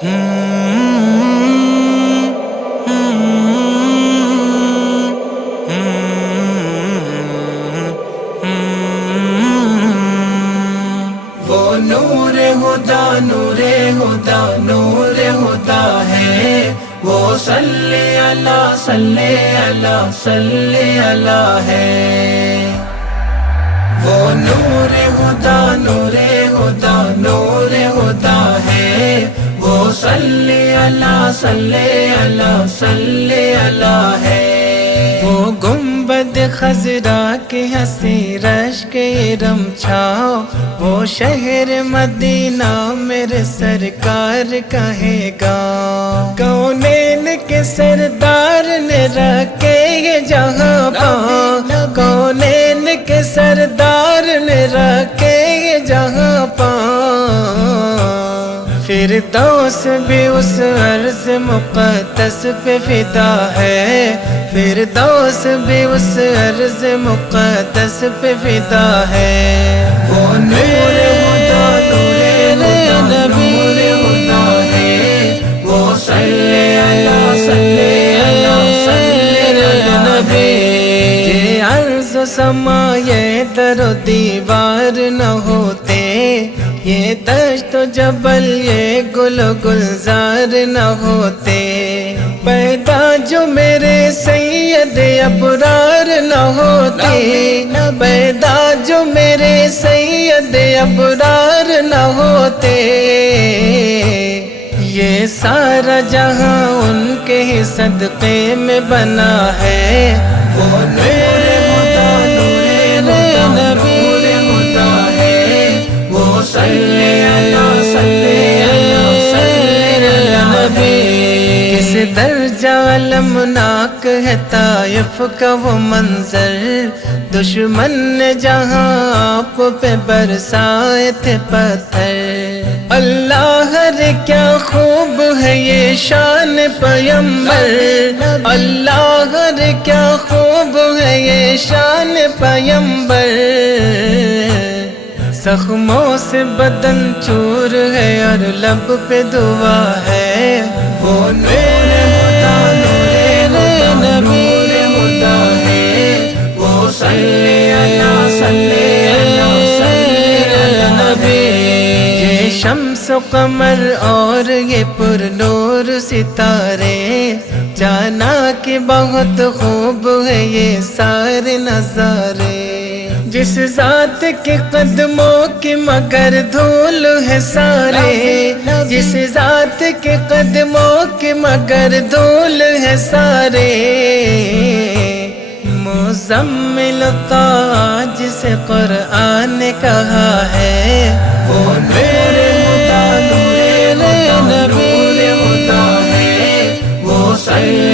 وہ نور ہدا نور ہدا نور ہدا ہے، وہ صلی اللہ صلی اللہ صلی اللہ ہے۔ وہ نور ہدا نور ہدا نور ہدا ہے، وہ صلی اللہ صلی اللہ صلی اللہ ہے۔ وہ گنبد خضرا کے ہنسی رش کے رم چھاؤ، وہ شہر مدینہ میرے سرکار کہے گا۔ کونین کے سردار نے رکھے یہ جہاں پاؤں، کونین کے سردار نے رکھے یہ جہاں پاؤں۔ فردوس بھی اس عرض مقدس پہ فدا ہے، فردوس بھی اس عرض مقدس پہ فدا ہے۔ وہ نور ہدا نور نبی ہدا ہے، وہ صلی اللہ صلی اللہ صلی اللہ نبی۔ یہ عرض و سما یہ در و دیوار نہ ہوتے، یہ دشت و جبل یہ گل و گلزار نہ ہوتے، پیدا جو میرے سید ابرار نہ ہوتے، پیدا جو میرے سید ابرار نہ ہوتے، یہ سارا جہاں ان کے ہی صدقے میں بنا ہے۔ وہ نور ہدا نور نبی ہدا ہے، وہ صلی اللہ صلی اللہ صلی اللہ نبی۔ کس درجہ المناک ہے طائف کا وہ منظر، دشمن نے جہاں آپ پہ برسائے تھے پتھر۔ اللہ رے کیا خوب ہے یہ شان پیمبر، اللہ رے کیا خوب ہے یہ شان پیمبر۔ زخموں سے بدن چور ہے اور لب پہ دعا ہے۔ وہ نور ہدا نور نبی ہدا ہے، وہ صلی اللہ صلی اللہ صلی اللہ نبی۔ یہ شمس و قمر اور یہ پر نور ستارے، جانا کہ بہت خوب ہے یہ سارے نظارے۔ جس ذات کے قدموں کی مگر دھول ہے سارے، جس ذات کے قدموں کی مگر دھول ہے سارے، مزمل تاج سے قرآن نے کہا ہے۔ وہ نور ہدا نور نبی ہدا ہے، وہ صلی